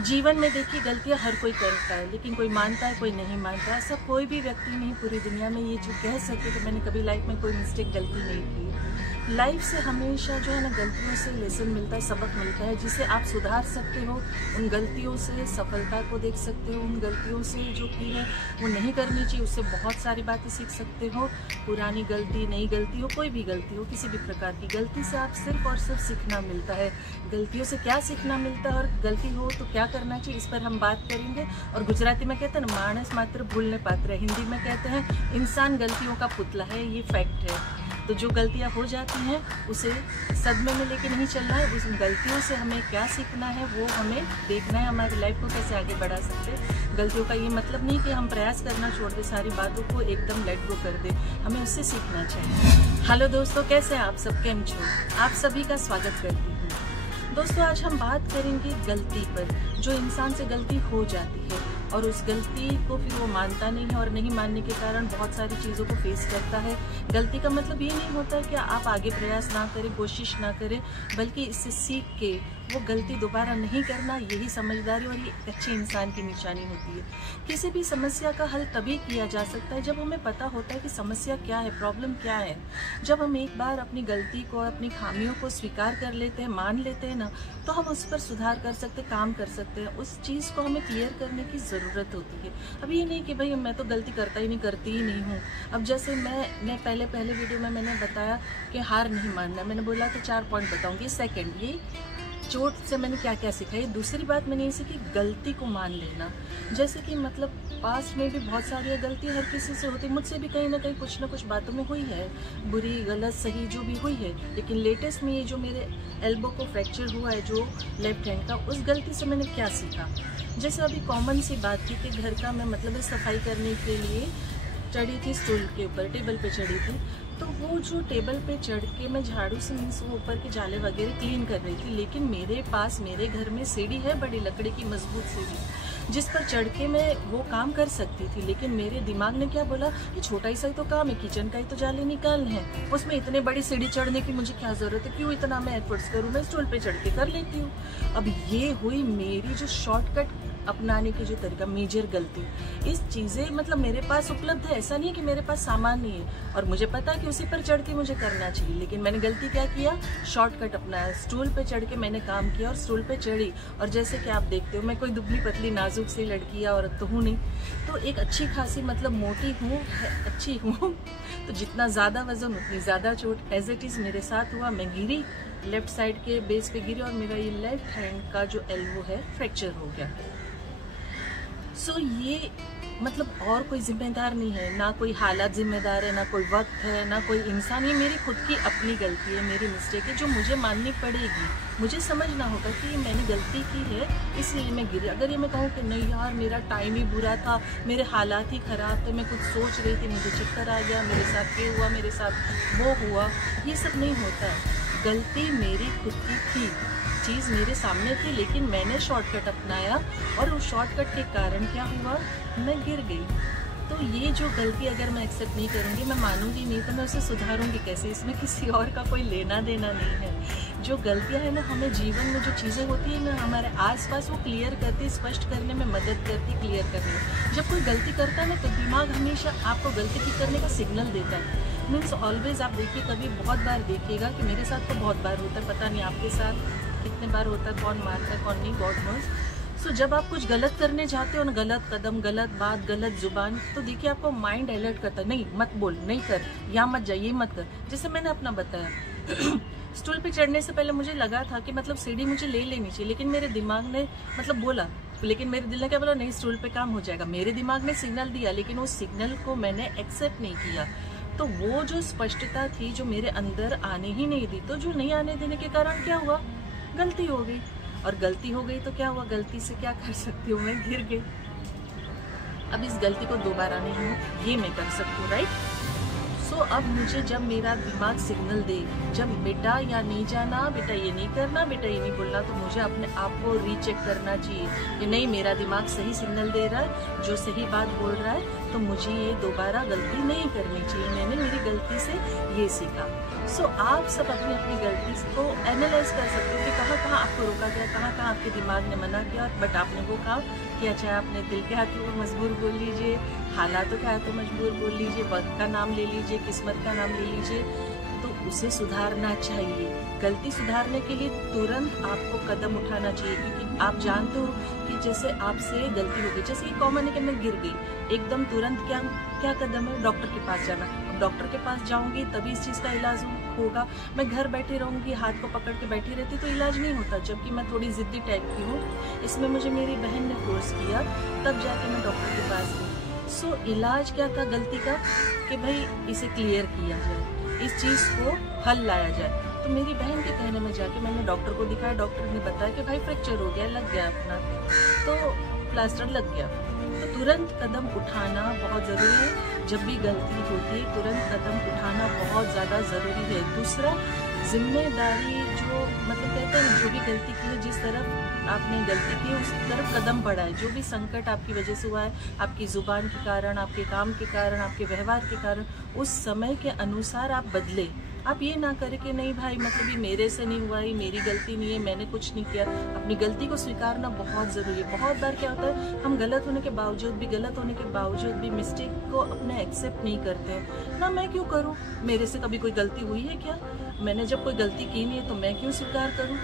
जीवन में देखिए गलतियां हर कोई करता है, लेकिन कोई मानता है कोई नहीं मानता। ऐसा कोई भी व्यक्ति नहीं पूरी दुनिया में ये जो कह सके कि मैंने कभी लाइफ में कोई मिस्टेक गलती नहीं की। लाइफ से हमेशा जो है ना गलतियों से लेसन मिलता है, सबक मिलता है, जिसे आप सुधार सकते हो। उन गलतियों से सफलता को देख सकते हो। उन गलतियों से जो की है वो नहीं करनी चाहिए, उससे बहुत सारी बातें सीख सकते हो। पुरानी गलती, नई गलती हो, कोई भी गलती हो, किसी भी प्रकार की गलती से आप सिर्फ और सिर्फ सीखना मिलता है। गलतियों से क्या सीखना मिलता है और गलती हो तो क्या करना चाहिए, इस पर हम बात करेंगे। और गुजराती में कहते हैं ना, मानस मात्र भूलने पात्र है। हिंदी में कहते हैं इंसान गलतियों का पुतला है। ये फैक्ट है। तो जो गलतियां हो जाती हैं उसे सदमे में लेके नहीं चलना है। उस गलतियों से हमें क्या सीखना है वो हमें देखना है। हमारी लाइफ को कैसे आगे बढ़ा सकते हैं। गलतियों का ये मतलब नहीं कि हम प्रयास करना छोड़ दें, सारी बातों को एकदम लेट गो कर दें। हमें उससे सीखना चाहिए। हेलो दोस्तों, कैसे हैं आप सब, केम छो? आप सभी का स्वागत करती हूँ। दोस्तों, आज हम बात करेंगे गलती पर। जो इंसान से गलती हो जाती है और उस गलती को फिर वो मानता नहीं है, और नहीं मानने के कारण बहुत सारी चीज़ों को फेस करता है। गलती का मतलब ये नहीं होता है कि आप आगे प्रयास ना करें, कोशिश ना करें, बल्कि इससे सीख के वो गलती दोबारा नहीं करना, यही समझदारी और ये एक अच्छे इंसान की निशानी होती है। किसी भी समस्या का हल तभी किया जा सकता है जब हमें पता होता है कि समस्या क्या है, प्रॉब्लम क्या है। जब हम एक बार अपनी गलती को, अपनी खामियों को स्वीकार कर लेते हैं, मान लेते हैं ना, तो हम उस पर सुधार कर सकते, काम कर सकते हैं। उस चीज़ को हमें क्लियर करने की ज़रूरत होती है। अब ये नहीं कि भाई मैं तो गलती करता ही नहीं, करती ही नहीं हूँ। अब जैसे मैंने पहले वीडियो में मैंने बताया कि हार नहीं मानना। मैंने बोला तो 4 पॉइंट बताऊँगी। सेकेंड, ये चोट से मैंने क्या क्या सीखा। ये दूसरी बात मैंने ये सीखी, गलती को मान लेना। जैसे कि मतलब पास्ट में भी बहुत सारी गलती हर किसी से होती, मुझसे भी कहीं ना कहीं कुछ ना कुछ बातों में हुई है, बुरी, गलत, सही, जो भी हुई है। लेकिन लेटेस्ट में ये जो मेरे एल्बो को फ्रैक्चर हुआ है, जो लेफ्ट हैंड का, उस गलती से मैंने क्या सीखा। जैसे अभी कॉमन सी बात थी कि घर का मैं मतलब सफाई करने के लिए चढ़ी थी, स्टूल के ऊपर, टेबल पे चढ़ी थी। तो वो जो टेबल पे चढ़ के मैं झाड़ू से मीन्स वो ऊपर के जाले वगैरह क्लीन कर रही थी, लेकिन मेरे पास मेरे घर में सीढ़ी है, बड़ी लकड़ी की मजबूत सीढ़ी, जिस पर चढ़ के मैं वो काम कर सकती थी। लेकिन मेरे दिमाग ने क्या बोला कि छोटा ही सा तो काम है, किचन का ही तो जाले निकालने हैं, उसमें इतने बड़ी सीढ़ी चढ़ने की मुझे क्या जरूरत है, क्यों इतना मैं एफर्ट्स करूँ, मैं स्टूल पे चढ़ के कर लेती हूँ। अब ये हुई मेरी जो शॉर्टकट अपनाने की जो तरीका, मेजर गलती। इस चीज़ें मतलब मेरे पास उपलब्ध है, ऐसा नहीं है कि मेरे पास सामान नहीं है, और मुझे पता है कि उसी पर चढ़ के मुझे करना चाहिए। लेकिन मैंने गलती क्या किया, शॉर्टकट अपनाया, स्टूल पे चढ़ के मैंने काम किया और स्टूल पे चढ़ी। और जैसे कि आप देखते हो, मैं कोई दुबली पतली नाजुक सी लड़की या औरत तो हूँ नहीं, तो एक अच्छी खासी मतलब मोटी हूँ, अच्छी हूँ। तो जितना ज़्यादा वजन उतनी ज़्यादा चोट। एज इट इज़ मेरे साथ हुआ, मैं गिरी, लेफ्ट साइड के बेस पे गिरी और मेरा ये लेफ्ट हैंड का जो एल्बो है फ्रैक्चर हो गया। सो ये मतलब और कोई जिम्मेदार नहीं है, ना कोई हालात जिम्मेदार है, ना कोई वक्त है, ना कोई इंसान। ये मेरी खुद की अपनी गलती है, मेरी मिस्टेक है, जो मुझे माननी पड़ेगी। मुझे समझना होगा कि मैंने गलती की है, इसलिए मैं गिरी। अगर ये मैं कहूँ कि नहीं यार मेरा टाइम ही बुरा था, मेरे हालात ही ख़राब थे, मैं कुछ सोच रही थी, मुझे चक्कर आ गया, मेरे साथ ये हुआ, मेरे साथ वो हुआ, ये सब नहीं होता है। गलती मेरी खुद की थी, चीज़ मेरे सामने थी, लेकिन मैंने शॉर्टकट अपनाया और उस शॉर्टकट के कारण क्या हुआ, मैं गिर गई। तो ये जो गलती अगर मैं एक्सेप्ट नहीं करूँगी, मैं मानूंगी नहीं, तो मैं उसे सुधारूंगी कैसे? इसमें किसी और का कोई लेना देना नहीं है। जो गलतियाँ हैं ना, हमें जीवन में जो चीज़ें होती है ना हमारे आसपास, वो क्लियर करती, स्पष्ट करने में मदद करती, क्लियर करने में। जब कोई गलती करता है ना, तो दिमाग हमेशा आपको गलती ठीक करने का सिग्नल देता है। मीन्स ऑलवेज आप देखिए, कभी बहुत बार देखिएगा कि मेरे साथ तो बहुत बार होता है, पता नहीं आपके साथ कितने बार होता है, कौन मानता है कौन नहीं, गॉड नोज। सो जब आप कुछ गलत करने जाते हो ना, गलत कदम, गलत बात, गलत जुबान, तो देखिए आपको माइंड अलर्ट करता है, नहीं मत बोल, नहीं कर, यहाँ मत जा, ये मत कर। जैसे मैंने अपना बताया, स्टूल पे चढ़ने से पहले मुझे लगा था कि मतलब सीढ़ी मुझे ले लेनी चाहिए, लेकिन मेरे दिमाग ने मतलब बोला, लेकिन मेरे दिल ने क्या बोला, नहीं स्टूल पे काम हो जाएगा। मेरे दिमाग ने सिग्नल दिया, लेकिन उस सिग्नल को मैंने एक्सेप्ट नहीं किया। तो वो जो स्पष्टता थी जो मेरे अंदर आने ही नहीं दी, तो जो नहीं आने देने के कारण क्या हुआ, गलती हो गई। और गलती हो गई तो क्या हुआ, गलती से क्या कर सकती हूँ, मैं गिर गई। अब इस गलती को दोबारा नहीं हो, ये मैं कर सकती हूँ, राइट? सो अब मुझे जब मेरा दिमाग सिग्नल दे, जब बेटा यहाँ नहीं जाना, बेटा ये नहीं करना, बेटा ये नहीं बोलना, तो मुझे अपने आप को रीचेक करना चाहिए कि नहीं, मेरा दिमाग सही सिग्नल दे रहा है, जो सही बात बोल रहा है, तो मुझे ये दोबारा गलती नहीं करनी चाहिए। मैंने मेरी गलती से ये सीखा। सो आप सब अपनी अपनी गलती को एनालाइज कर सकते हो कि कहाँ कहाँ आपको रोका गया, कहाँ कहाँ आपके दिमाग ने मना किया, बट आपने वो काम किया। चाहे आपने दिल के हाथों को मजबूर बोल लीजिए, हालातों के हाथों मजबूर बोल लीजिए, वक्त का नाम ले लीजिए, किस्मत का नाम ले लीजिए, तो उसे सुधारना चाहिए। गलती सुधारने के लिए तुरंत आपको कदम उठाना चाहिए, क्योंकि आप जानते हो कि जैसे आपसे गलती हो गई, जैसे ये कॉमन है कि मैं गिर गई, एकदम तुरंत क्या कदम है, डॉक्टर के पास जाना। डॉक्टर के पास जाऊंगी तभी इस चीज़ का इलाज होगा। मैं घर बैठी रहूंगी, हाथ को पकड़ के बैठी रहती तो इलाज नहीं होता। जबकि मैं थोड़ी जिद्दी टाइप की हूँ, इसमें मुझे मेरी बहन ने फोर्स किया, तब जाके मैं डॉक्टर के पास गई। सो इलाज क्या था गलती का, कि भाई इसे क्लियर किया जाए, इस चीज़ को हल लाया जाए। तो मेरी बहन के कहने में जाके मैंने डॉक्टर को दिखाया। डॉक्टर ने बताया कि भाई फ्रैक्चर हो गया, लग गया अपना, तो प्लास्टर लग गया। तो तुरंत कदम उठाना बहुत ज़रूरी है। जब भी गलती होती है तुरंत कदम उठाना बहुत ज़्यादा ज़रूरी है। दूसरा, जिम्मेदारी, जो मतलब कहते हैं जो भी गलती की है, जिस तरफ आपने गलती की है उस तरफ कदम बढ़ाए। जो भी संकट आपकी वजह से हुआ है, आपकी ज़ुबान के कारण, आपके काम के कारण, आपके व्यवहार के कारण, उस समय के अनुसार आप बदले। आप ये ना करें कि नहीं भाई मतलब ये मेरे से नहीं हुआ, ये मेरी गलती नहीं है, मैंने कुछ नहीं किया। अपनी गलती को स्वीकारना बहुत ज़रूरी है। बहुत बार क्या होता है, हम गलत होने के बावजूद भी मिस्टेक को अपने एक्सेप्ट नहीं करते हैं ना। मैं क्यों करूं, मेरे से कभी कोई गलती हुई है क्या? मैंने जब कोई गलती की नहीं है तो मैं क्यों स्वीकार करूं?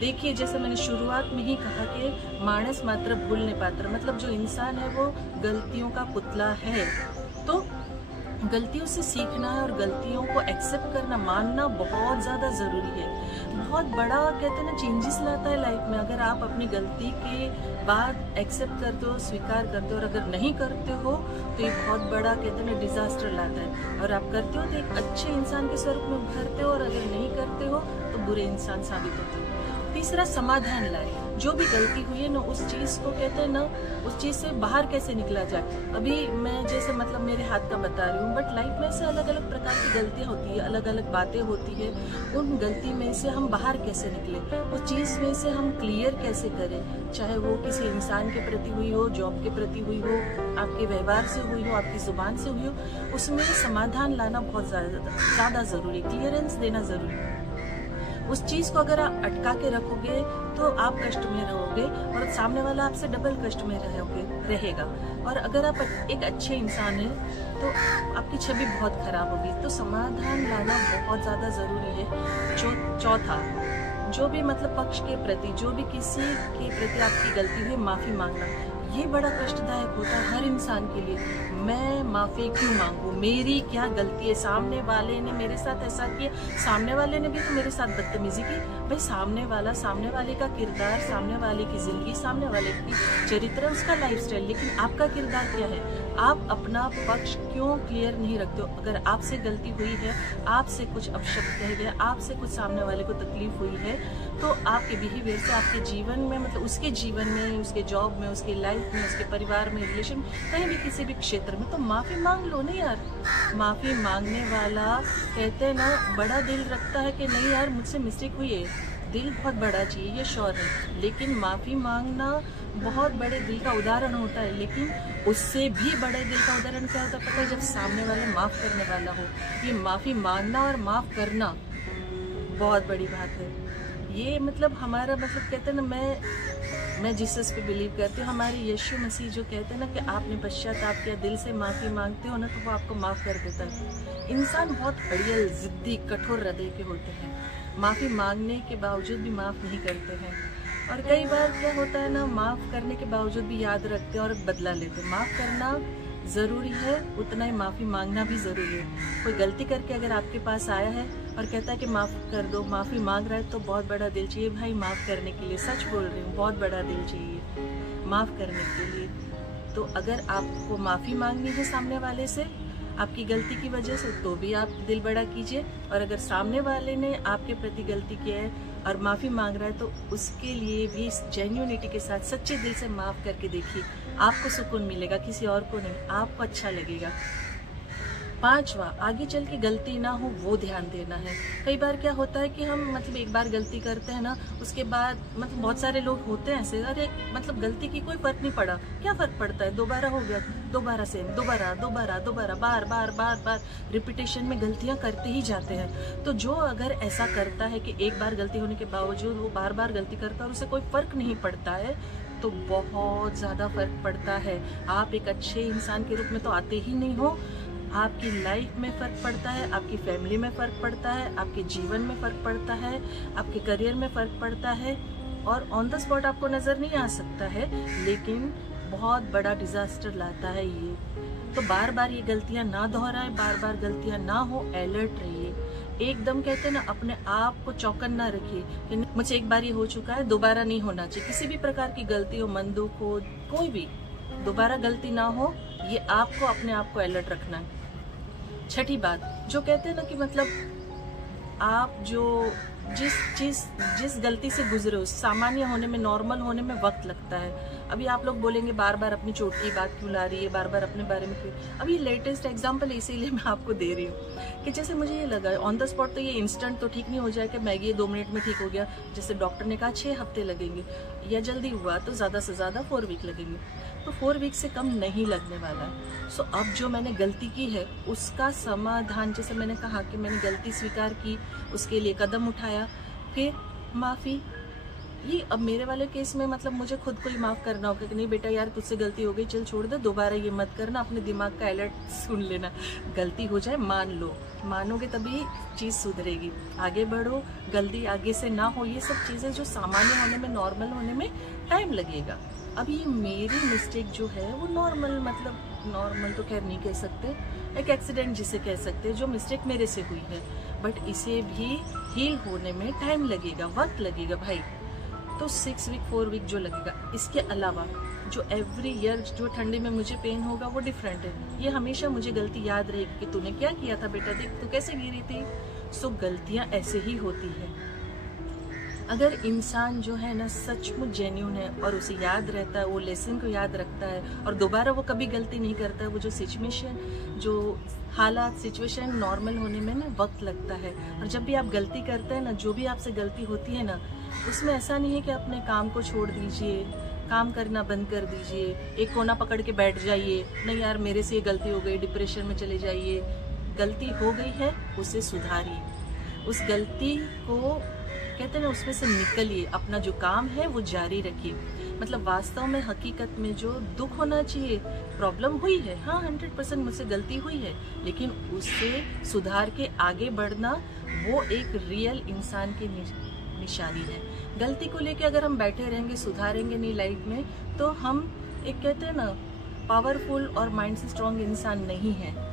देखिए, जैसे मैंने शुरुआत में ही कहा कि मानस मात्र भूलने पात्र, मतलब जो इंसान है वो गलतियों का पुतला है। तो गलतियों से सीखना है और गलतियों को एक्सेप्ट करना, मानना बहुत ज़्यादा ज़रूरी है। बहुत बड़ा कहते हैं ना चेंजेस लाता है लाइफ में। अगर आप अपनी गलती के बाद एक्सेप्ट करते हो, स्वीकार करते हो, और अगर नहीं करते हो तो ये बहुत बड़ा कहते हैं ना डिजास्टर लाता है। और आप करते हो तो एक अच्छे इंसान के स्वरूप में उभरते हो, और अगर नहीं करते हो तो बुरे इंसान साबित होते हो। तीसरा, समाधान लाए। जो भी गलती हुई है ना, उस चीज़ को कहते हैं ना, उस चीज़ से बाहर कैसे निकला जाए। अभी मैं जैसे मतलब मेरे हाथ का बता रही हूँ, बट लाइफ में से अलग अलग प्रकार की गलतियाँ होती है, अलग अलग बातें होती है। उन गलती में से हम बाहर कैसे निकले, उस चीज़ में से हम क्लियर कैसे करें। चाहे वो किसी इंसान के प्रति हुई हो, जॉब के प्रति हुई हो, आपके व्यवहार से हुई हो, आपकी जुबान से हुई हो, उसमें समाधान लाना बहुत ज़्यादा ज़रूरी है। क्लियरेंस देना ज़रूरी है। उस चीज़ को अगर आप अटका के रखोगे तो आप कष्ट में रहोगे, और सामने वाला आपसे डबल कष्ट में रहेगा। और अगर आप एक अच्छे इंसान हैं तो आपकी छवि बहुत खराब होगी। तो समाधान लाना बहुत ज़्यादा ज़रूरी है। चौथा, जो भी मतलब पक्ष के प्रति, जो भी किसी के प्रति आपकी गलती हुई, माफ़ी मांगना। ये बड़ा कष्टदायक होता है हर इंसान के लिए। मैं माफ़ी क्यों मांगू, मेरी क्या गलती है, सामने वाले ने मेरे साथ ऐसा किया, सामने वाले ने भी तो मेरे साथ बदतमीजी की। भाई सामने वाले का किरदार, सामने वाले की ज़िंदगी, सामने वाले की चरित्र, उसका लाइफस्टाइल, लेकिन आपका किरदार क्या है? आप अपना पक्ष क्यों क्लियर नहीं रखते हो? अगर आपसे गलती हुई है, आपसे कुछ अपशब्द कह गया, आपसे कुछ सामने वाले को तकलीफ हुई है, तो आपके बिहेवियर से आपके जीवन में, मतलब उसके जीवन में, उसके जॉब में, उसके लाइफ में, उसके परिवार में, रिलेशन, कहीं भी किसी भी क्षेत्र में, तो माफ़ी मांग लो ना यार। माफ़ी मांगने वाला कहते हैं ना बड़ा दिल रखता है कि नहीं यार मुझसे मिस्टेक हुई है। दिल बहुत बड़ा चाहिए, ये श्योर है, लेकिन माफ़ी मांगना बहुत बड़े दिल का उदाहरण होता है। लेकिन उससे भी बड़े दिल का उदाहरण क्या होता है पता है? जब सामने वाला माफ़ करने वाला हो। ये माफ़ी मांगना और माफ़ करना बहुत बड़ी बात है। ये मतलब हमारा मतलब कहते हैं ना, मैं जीसस पे बिलीव करती हूँ। हमारे यीशु मसीह जो कहते हैं ना कि आपने पश्चाताप किया, दिल से माफ़ी मांगते हो ना, तो वो आपको माफ़ कर देता है। इंसान बहुत अड़ियल, ज़िद्दी, कठोर हृदय के होते हैं। माफ़ी मांगने के बावजूद भी माफ़ नहीं करते हैं। और कई बार क्या होता है ना, माफ़ करने के बावजूद भी याद रखते हैं और बदला लेते हैं। माफ़ करना ज़रूरी है, उतना ही माफ़ी मांगना भी ज़रूरी है। कोई गलती करके अगर आपके पास आया है और कहता है कि माफ़ कर दो, माफ़ी मांग रहा है, तो बहुत बड़ा दिल चाहिए भाई माफ़ करने के लिए। सच बोल रही हूँ, बहुत बड़ा दिल चाहिए माफ़ करने के लिए। तो अगर आपको माफ़ी मांगनी है सामने वाले से आपकी गलती की वजह से, तो भी आप दिल बड़ा कीजिए। और अगर सामने वाले ने आपके प्रति गलती किया है और माफ़ी मांग रहा है, तो उसके लिए भी जेन्युइनिटी के साथ सच्चे दिल से माफ़ करके देखिए। आपको सुकून मिलेगा, किसी और को नहीं, आपको अच्छा लगेगा। 5वां, आगे चल के गलती ना हो वो ध्यान देना है। कई बार क्या होता है कि हम मतलब एक बार गलती करते हैं ना, उसके बाद मतलब बहुत सारे लोग होते हैं ऐसे, अरे मतलब गलती की कोई फर्क नहीं पड़ा, क्या फर्क पड़ता है, दोबारा हो गया, दोबारा सेम, दोबारा दोबारा दोबारा, बार बार बार बार रिपीटेशन में गलतियां करते ही जाते हैं। तो जो अगर ऐसा करता है कि एक बार गलती होने के बावजूद वो बार बार गलती करता है और उसे कोई फर्क नहीं पड़ता है, तो बहुत ज़्यादा फर्क पड़ता है। आप एक अच्छे इंसान के रूप में तो आते ही नहीं हो, आपकी लाइफ में फ़र्क पड़ता है, आपकी फैमिली में फ़र्क पड़ता है, आपके जीवन में फ़र्क पड़ता है, आपके करियर में फ़र्क पड़ता है। और ऑन द स्पॉट आपको नज़र नहीं आ सकता है, लेकिन बहुत बड़ा डिज़ास्टर लाता है ये। तो बार बार ये गलतियां ना दोहराएं, बार बार गलतियां ना हो, अलर्ट रहिए। एकदम कहते हैं ना, अपने आप को चौकन ना रखिए कि मुझे एक बार ये हो चुका है, दोबारा नहीं होना चाहिए। किसी भी प्रकार की गलती हो, मन दुख हो, कोई भी दोबारा गलती ना हो, ये आपको अपने आप को अलर्ट रखना है। छठी बात, जो कहते हैं ना कि मतलब आप जो जिस गलती से गुजरे हो, सामान्य होने में, नॉर्मल होने में वक्त लगता है। अभी आप लोग बोलेंगे बार बार अपनी चोट की बात क्यों ला रही है, बार बार अपने बारे में क्यों। अभी लेटेस्ट एग्जांपल इसीलिए मैं आपको दे रही हूँ कि जैसे मुझे ये लगा ऑन द स्पॉट तो ये इंस्टेंट तो ठीक नहीं हो जाए कि मैगी ये 2 मिनट में ठीक हो गया। जैसे डॉक्टर ने कहा 6 हफ्ते लगेंगे, या जल्दी हुआ तो ज़्यादा से ज़्यादा 4 वीक लगेंगे, तो 4 वीक से कम नहीं लगने वाला है। सो अब जो मैंने गलती की है उसका समाधान, जैसे मैंने कहा कि मैंने गलती स्वीकार की, उसके लिए कदम उठाया, फिर माफ़ी। ये अब मेरे वाले केस में मतलब मुझे खुद को ही माफ़ करना होगा कि नहीं बेटा यार तुझसे गलती हो गई, चल छोड़ दे, दोबारा ये मत करना, अपने दिमाग का अलर्ट सुन लेना। गलती हो जाए मान लो, मानोगे तभी चीज़ सुधरेगी। आगे बढ़ो, गलती आगे से ना हो, ये सब चीज़ें जो सामान्य होने में, नॉर्मल होने में टाइम लगेगा। अब ये मेरी मिस्टेक जो है वो नॉर्मल, मतलब नॉर्मल तो खैर नहीं कह सकते, एक एक्सीडेंट जिसे कह सकते हैं, जो मिस्टेक मेरे से हुई है, बट इसे भी हील होने में टाइम लगेगा, वक्त लगेगा भाई। तो 6 वीक 4 वीक जो लगेगा। इसके अलावा जो एवरी ईयर जो ठंडी में मुझे पेन होगा वो डिफरेंट है। ये हमेशा मुझे गलती याद रहेगी कि तूने क्या किया था बेटा, देख तू कैसे गिरी थी। सो गलतियां ऐसे ही होती है। अगर इंसान जो है ना सचमुच जेन्यून है और उसे याद रहता है, वो लेसन को याद रखता है और दोबारा वो कभी गलती नहीं करता है, वो जो सिचुएशन, जो हालात, सिचुएशन नॉर्मल होने में ना वक्त लगता है। और जब भी आप गलती करते हैं ना, जो भी आपसे गलती होती है ना, उसमें ऐसा नहीं है कि अपने काम को छोड़ दीजिए, काम करना बंद कर दीजिए, एक कोना पकड़ के बैठ जाइए, नहीं यार मेरे से ये गलती हो गई, डिप्रेशन में चले जाइए। गलती हो गई है, उसे सुधारिए, उस गलती को कहते हैं ना उसमें से निकलिए, अपना जो काम है वो जारी रखिए। मतलब वास्तव में, हकीकत में जो दुख होना चाहिए, प्रॉब्लम हुई है, हाँ 100% मुझसे गलती हुई है, लेकिन उससे सुधार के आगे बढ़ना वो एक रियल इंसान की निशानी है। गलती को लेके अगर हम बैठे रहेंगे, सुधारेंगे नहीं लाइफ में, तो हम एक कहते हैं ना पावरफुल और माइंड से स्ट्रॉन्ग इंसान नहीं है।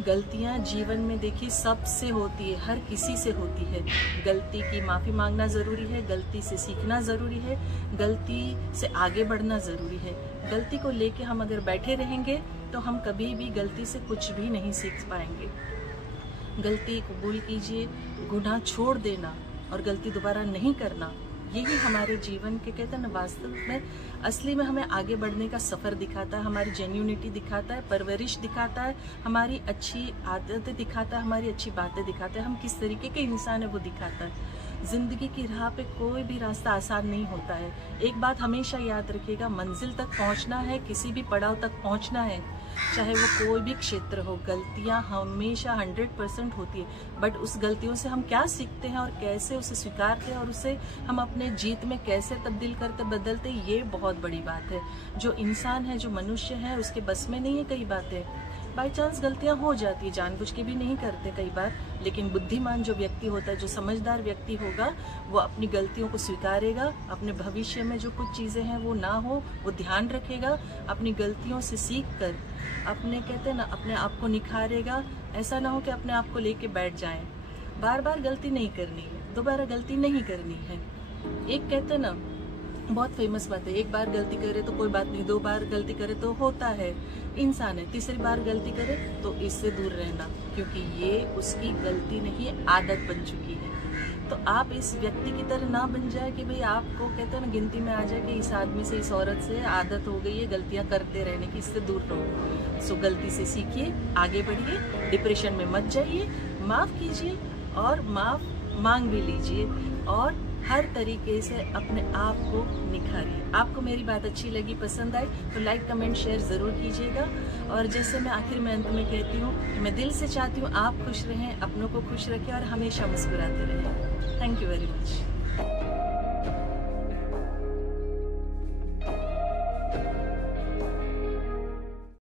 गलतियां जीवन में देखिए सबसे होती है, हर किसी से होती है। गलती की माफ़ी मांगना ज़रूरी है, गलती से सीखना ज़रूरी है, गलती से आगे बढ़ना ज़रूरी है। गलती को लेके हम अगर बैठे रहेंगे तो हम कभी भी गलती से कुछ भी नहीं सीख पाएंगे। गलती कबूल कीजिए, गुनाह छोड़ देना और गलती दोबारा नहीं करना, यही हमारे जीवन के कहते हैं ना वास्तव में, असली में हमें आगे बढ़ने का सफ़र दिखाता है, हमारी जेन्यूनिटी दिखाता है, परवरिश दिखाता है, हमारी अच्छी आदतें दिखाता है, हमारी अच्छी बातें दिखाता है, हम किस तरीके के इंसान है वो दिखाता है। ज़िंदगी की राह पे कोई भी रास्ता आसान नहीं होता है। एक बात हमेशा याद रखिएगा, मंजिल तक पहुंचना है, किसी भी पड़ाव तक पहुंचना है, चाहे वो कोई भी क्षेत्र हो, गलतियां हमेशा 100% होती है। बट उस गलतियों से हम क्या सीखते हैं और कैसे उसे स्वीकारते हैं और उसे हम अपने जीत में कैसे तब्दील करते बदलते, ये बहुत बड़ी बात है। जो इंसान है, जो मनुष्य है, उसके बस में नहीं है कई बातें। बाई चांस गलतियां हो जाती है, जानबूझ के भी नहीं करते कई बार, लेकिन बुद्धिमान जो व्यक्ति होता है, जो समझदार व्यक्ति होगा, वो अपनी गलतियों को स्वीकारेगा, अपने भविष्य में जो कुछ चीज़ें हैं वो ना हो, वो ध्यान रखेगा, अपनी गलतियों से सीख कर अपने कहते हैं ना अपने आप को निखारेगा। ऐसा ना हो कि अपने आप को लेके बैठ जाएं। बार बार गलती नहीं करनी है, दोबारा गलती नहीं करनी है। एक कहते हैं ना बहुत फेमस बात है, एक बार गलती करे तो कोई बात नहीं, 2 बार गलती करे तो होता है, इंसान है, तीसरी बार गलती करे तो इससे दूर रहना, क्योंकि ये उसकी गलती नहीं, आदत बन चुकी है। तो आप इस व्यक्ति की तरह ना बन जाए कि भाई आपको कहते हैं ना गिनती में आ जाए कि इस आदमी से, इस औरत से आदत हो गई है गलतियां करते रहने की, इससे दूर रहो। सो गलती से सीखिए, आगे बढ़िए, डिप्रेशन में मत जाइए, माफ़ कीजिए और माफ़ मांग भी लीजिए और हर तरीके से अपने आप को निखारिए। आपको मेरी बात अच्छी लगी, पसंद आई तो लाइक कमेंट शेयर ज़रूर कीजिएगा। और जैसे मैं आखिर में अंत में कहती हूँ, मैं दिल से चाहती हूँ आप खुश रहें, अपनों को खुश रखें और हमेशा मुस्कुराते रहें। Thank you very much.